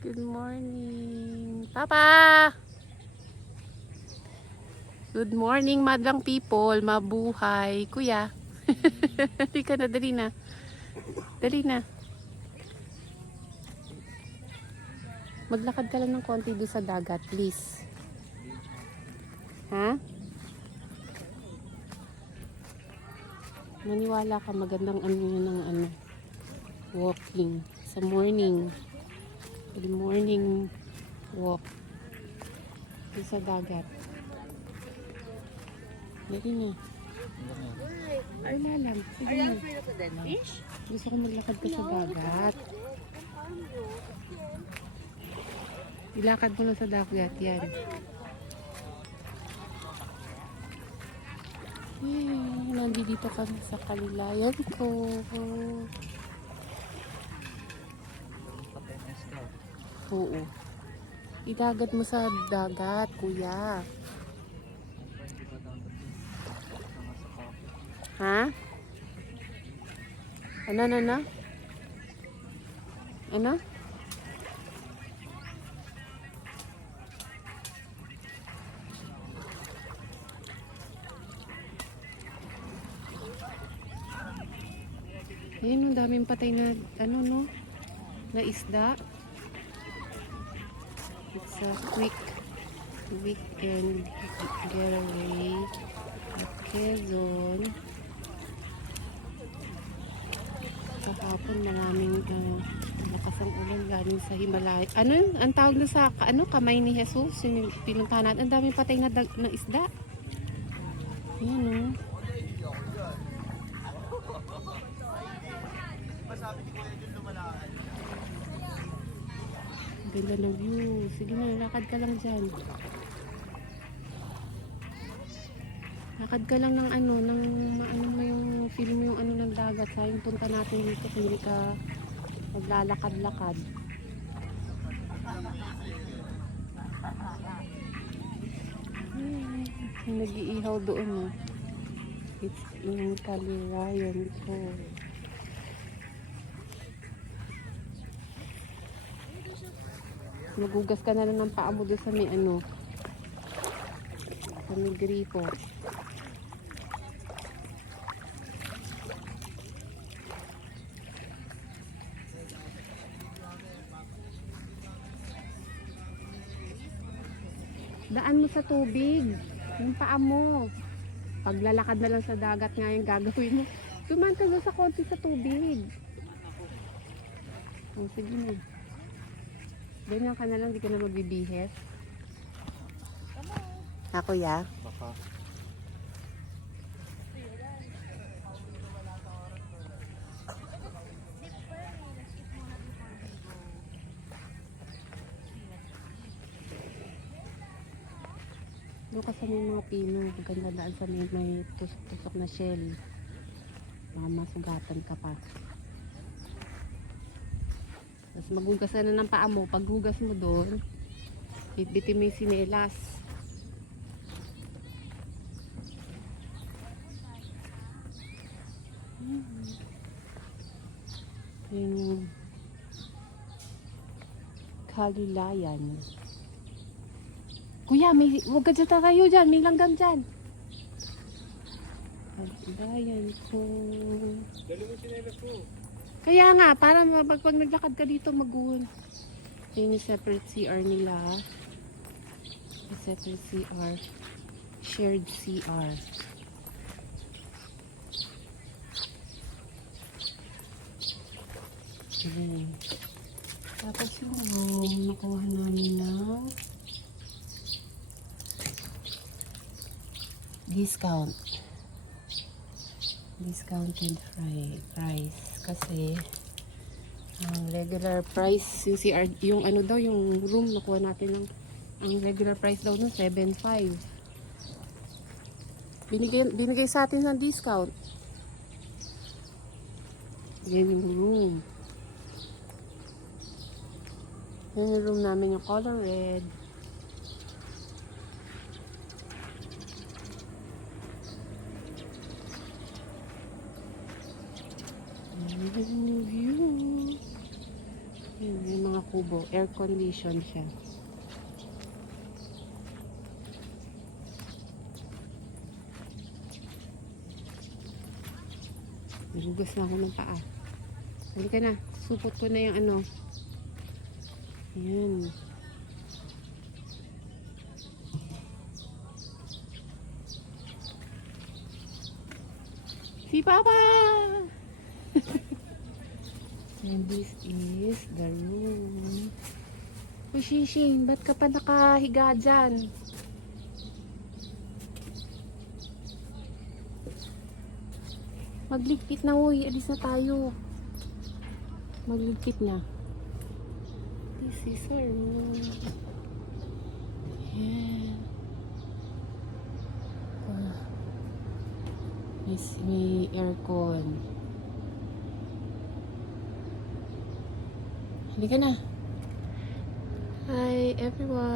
Good morning. Papa! Good morning, madlang people. Mabuhay. Kuya. Dali ka na, dali na. Dali na. Maglakad ka lang ng konti doon sa dagat, please. Ha? Maniwala ka, magandang ano yun ng ano, walking sa morning. Good morning walk doon sa dagat. Dali na. Ay, lalang. Sige na. Gusto ko maglakad ka sa dagat. Ilakad mo lang sa dagat. Yan. Yay, nandito kami sa Kalilayan ko. Oo. Idagat mo sa dagat, kuya. Ha? Ano? Ano? Ayun, ang daming patay na, ano, no? Na isda. It's a quick weekend getaway at Quezon. Kahapon maraming malakas ang ulan galing sa Himalaya. Ano? Ang tawag na sa ano, kamay ni Jesus. Yung pinuntahan natin. Ang daming patay na, na isda. Ayan, no? Ganda ng view. Sige na, lakad ka lang dyan. Lakad ka lang ng ano, ng maano mo yung feel mo yung ano ng dagat. Sayang punta natin dito kung hindi ka maglalakad-lakad. Yung nag-iihaw doon, oh. It's in Kalilayan ko. Magugas ka na lang ng paa mo doon sa may ano, sa may gripo. Daan mo sa tubig yung paa mo. Paglalakad na lang sa dagat nga yung gagawin mo. Tumanta doon sa konti sa tubig. Oh, sige na. Ganyan ka na lang, di ka na magbibihis. Ako ya? Baka. Doon kasi may mga pino. Maganda daan sa may tusok-tusok na shell. Masugatan ka pa. Tapos maghugas na ng paa mo. Paghugas mo doon, bitbitin mo yung sinelas. Yan yung Kalilayan. Kuya, huwag ka dyan tayo dyan. May langgam dyan. Kalilayan ko. Dali mo sinelas mo. Kaya nga, para pag naglakad ka dito, mag-uwan. Yan yung separate CR nila. Yung separate CR. Shared CR. Ayan. Tapos yung room, nakuha namin ng discounted price kasi ang regular price yung CR, yung ano daw, yung room nakuha natin ng ang regular price daw ng 7.5. Binigay sa atin ng discount. Yan yung room. Yan yung room namin, yung color red. Yan yung view. Yan yung mga kubo. Air condition siya. Nagugas na ako ng paa. Huli ka na. Supot ko na yung ano. Ayan. Si Papa! And this is the room. Uy, Shishing, ba't ka pa nakahiga dyan? Magligpit na, uy. Alis na tayo. Magligpit na. This is our room. Ayan. May aircon. Halika na. Hi, everyone.